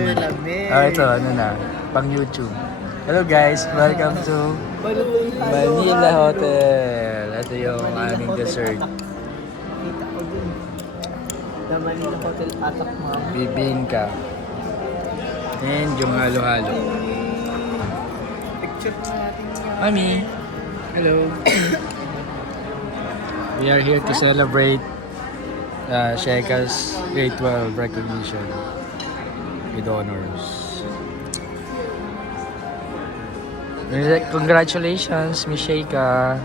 Ito, ano na, pang YouTube. Hello guys, welcome to Manila Hotel. Ito yung aming dessert. Kita ko dun. The Manila Hotel Atak, ma'am. Bibingka. And yung halo-halo. Picture natin yan. Mami, hello. We are here to celebrate Sheikah's grade 12 recognition with honors. Congratulations, Miss Sheikah.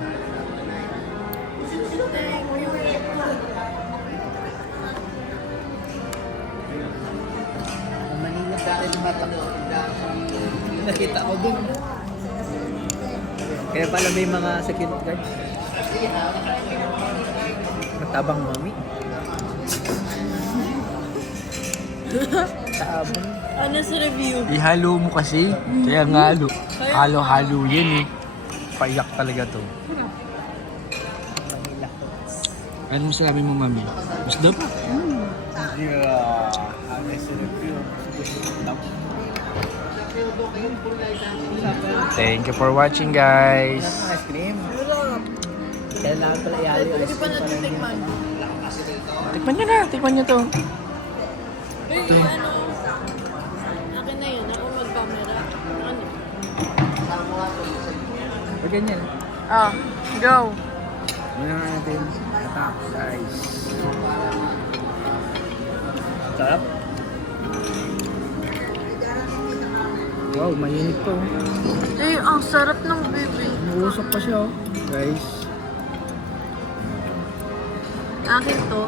Manila Hotel Atak. Nakita ko dun. Kaya pala may mga security guard. Matabang mami. Tabang. Ano sa review? Ihalo mo kasi. Kaya nga halo-halo yan eh. Paiyak talaga to. Manila Hotel. Ano masasabi mo, mami? Gusto pa? Yeah. Honest review. Thank you for watching, guys. Ice cream. Kailangan pala ihalo. Hindi pa natin tikman. Tikman nyo na. Tikman nyo to. Ito. Ano? Akin na yun. Ako mag-camera. Ano? O ganyan. Ah, go. Muna nga natin. Atak, guys. Sarap. Wow, mainit to. Eh, ang sarap ng baby. Umuusok pa siya, oh. Guys. Akin to.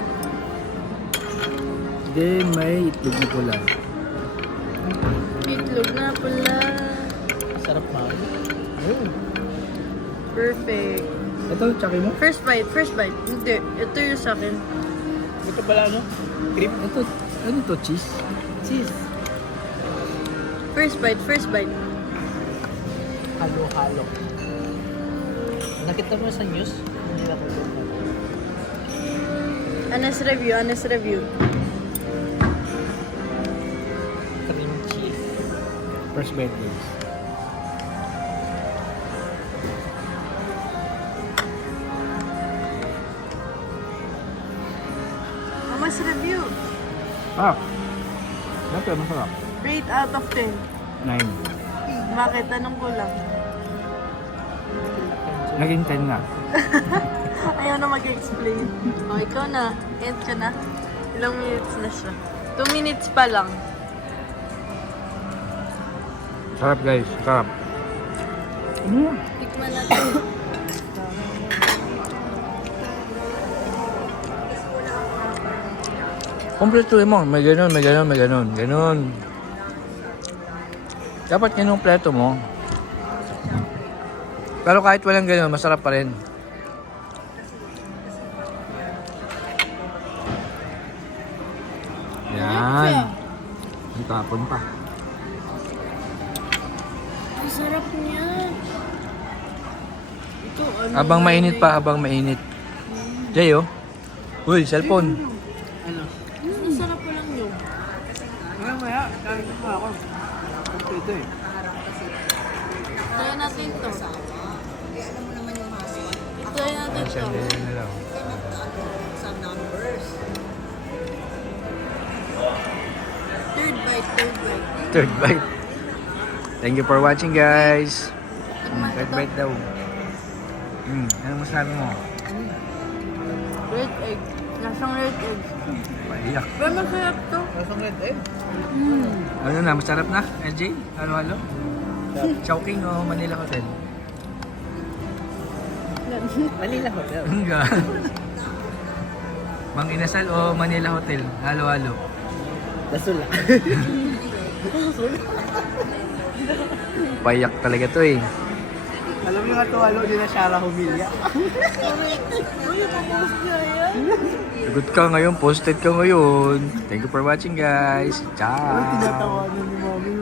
Then, may itlog na pula. Itlog na pula. Sarap pa. Ayun. Perfect. Ito, tsaki mo. First bite, first bite. Hindi, ito yung sa akin. Ito pala, ano? Cream. Ito, ano to? Cheese? Cheese. First bite, first bite. Halo-halo. Nakita mo sa news? Hindi na ko. Honest review, honest review. Cream cheese. First bite, guys. Honest review. Ah! Dati, masarap. Rate out of 10. 9. Bakit? Tanong ko lang. Naging 10 na. Ayaw na mag-explain. O, ikaw na. End ka na. Ilang minutes na siya? 2 minutes pa lang. Sarap, guys. Sarap. Tikman natin. Kompletuhin mo. May ganun, may ganun, may ganun. Ganun. Dapat ganun pleto mo. Pero kahit walang ganun, masarap pa rin. Yan. Ang tapon pa. Ang sarap niya. Ito, ano? Habang mainit pa, habang mainit. Jay, oh. Uy, cellphone. Ano? Ang sarap po lang yun. Maya, kain ko pa ako. Ito eh. Try natin ito. Try natin ito. na lang. Third bite, third bite. Third bite. Thank you for watching, guys. Tikman Third ito. bite daw. Anong masabi mo? Red egg. Lasang red egg. Paiyak. Pero masarap to. Lasang red egg? Ano na, masarap na? LJ? Halo-halo? Chowking o Manila Hotel? Manila Hotel. Hangga. Mang Inasal o Manila Hotel? Halo-halo? Dasula. Paiyak talaga to eh. Alam mo nga ito, halo din na Shara Humilya. Uy, papost niya yan. Sagot ka ngayon, posted ka ngayon. Thank you for watching, guys. Ciao! Tinatawanan ni Mami.